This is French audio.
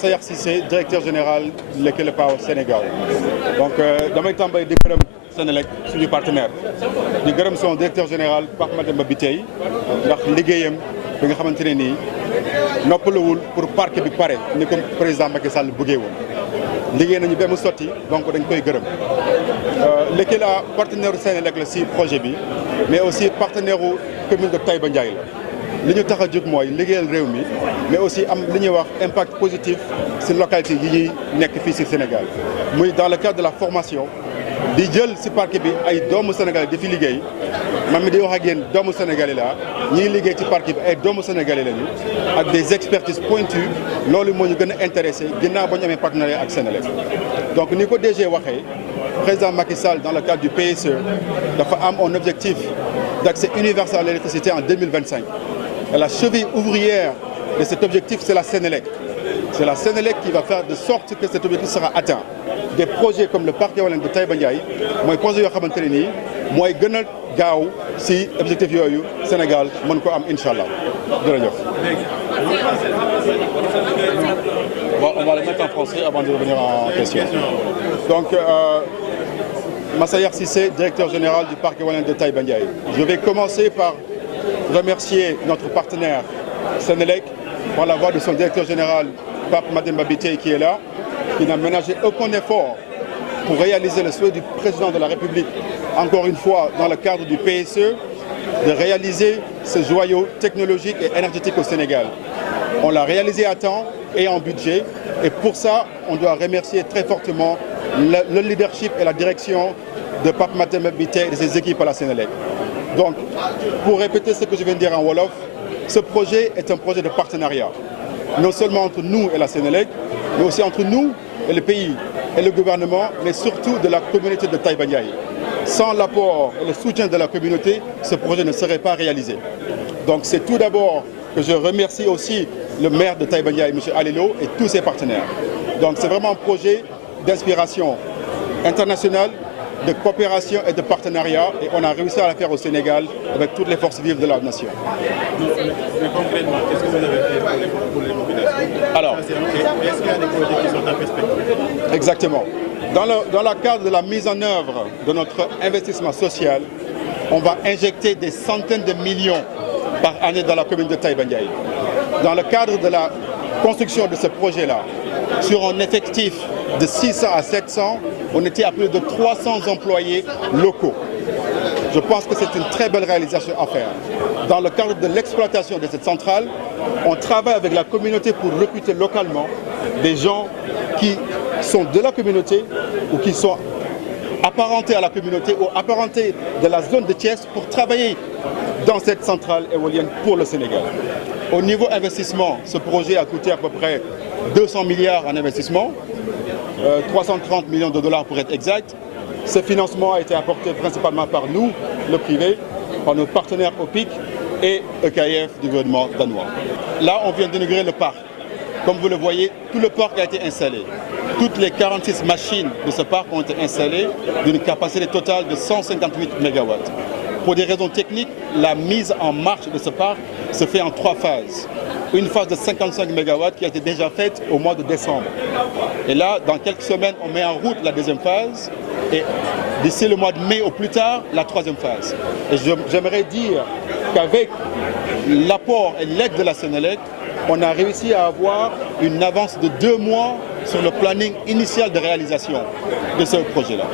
Massayer Cissé, directeur général de Lekele Power Sénégal. Donc damay tàmbali di gërëm Senelec suñu partenaire di gërëm son directeur général Pape Mademba Bitèye ndax liggéeyam bi nga xamante ne nii noppalawul pour parc bi pare ni ko président Macky Sall bëggee woon liggéey nañu ba mu sotti donc dañ koy gërëm Lekele partenaire u Senelec la si projet bi mais aussi partenaire u commune de Taïba Ndiaye la li ñu tax a jóg mooy liggéeyal réew mi mais aussi am li ñuy wax impact positif si localité yi ñuy nekk fii si Sénégal muy dans le cadre de la formation di jël si parc bi ay doomu Sénégalais di fi liggéey man mi di wax ak yéen doomu Sénégalais la ñiy liggéey ci parc bi ay doomu Sénégalais lañu ak des expertises pointues loolu moo ñu gën a intéressé ginnaaw ba ñu amee partenariat ak Senelec donc ni ko DG waxee président Macky Sall dans le cadre du PSE dafa am un objectif d'accès universel à l'électricité en 2025. Et la cheville ouvrière de cet objectif, c'est la Senelec. C'est la Senelec qui va faire de sorte que cet objectif sera atteint. Des projets comme le parc éolien de Taïba Ndiaye mooy projet yoo xamante ne nii mooy gën a gaaw si objectif yooyu Sénégal mën ko am incha allah jërëjëf. Bon, on va le mettre en français avant de revenir en question. Donc, Massayer Cissé, directeur général du parc éolien de Taïba Ndiaye. Je vais commencer par remercier notre partenaire Senelec par la voix de son directeur général Pape Mademba Bitèye qui est là, qui n'a ménagé aucun effort pour réaliser le souhait du président de la République, encore une fois dans le cadre du PSE, de réaliser ce joyau technologique et énergétique au Sénégal. On l'a réalisé à temps et en budget et pour ça, on doit remercier très fortement le leadership et la direction de Pape Mademba Bitèye et de ses équipes à la Senelec. Donc, pour répéter ce que je viens de dire en Wolof, ce projet est un projet de partenariat, non seulement entre nous et la Senelec, mais aussi entre nous et le pays et le gouvernement, mais surtout de la communauté de Taïba Ndiaye. Sans l'apport et le soutien de la communauté, ce projet ne serait pas réalisé. Donc, c'est tout d'abord que je remercie aussi le maire de Taïba Ndiaye, M. Alelo, et tous ses partenaires. Donc, c'est vraiment un projet d'inspiration internationale, de coopération et de partenariat et on a réussi à la faire au Sénégal avec toutes les forces vives de la nation. Mais concrètement, qu'est-ce que vous avez fait pour les populations? Alors, est-ce qu'il y a des projets qui sont en perspective? Exactement. Dans le cadre de la mise en œuvre de notre investissement social, on va injecter des centaines de millions par année dans la commune de Taïba Ndiaye. Dans le cadre de la construction de ce projet-là, sur un effectif de 600 à 700, on était à plus de 300 employés locaux. Je pense que c'est une très belle réalisation à faire. Dans le cadre de l'exploitation de cette centrale, on travaille avec la communauté pour recruter localement des gens qui sont de la communauté ou qui sont apparentés à la communauté ou apparentés de la zone de Thiès pour travailler dans cette centrale éolienne pour le Sénégal. Au niveau investissement, ce projet a coûté à peu près 200 milliards en investissement, 330 millions de dollars pour être exact. Ce financement a été apporté principalement par nous, le privé, par nos partenaires OPIC et EKF du gouvernement danois. Là, on vient d'inaugurer le parc. Comme vous le voyez, tout le parc a été installé. Toutes les 46 machines de ce parc ont été installées d'une capacité totale de 158 MW. Pour des raisons techniques, la mise en marche de ce parc se fait en 3 phases. Une phase de 55 MW qui a été déjà faite au mois de décembre. Et là, dans quelques semaines, on met en route la deuxième phase. Et d'ici le mois de mai au plus tard, la troisième phase. Et j'aimerais dire qu'avec l'apport et l'aide de la Senelec, on a réussi à avoir une avance de 2 mois sur le planning initial de réalisation de ce projet-là.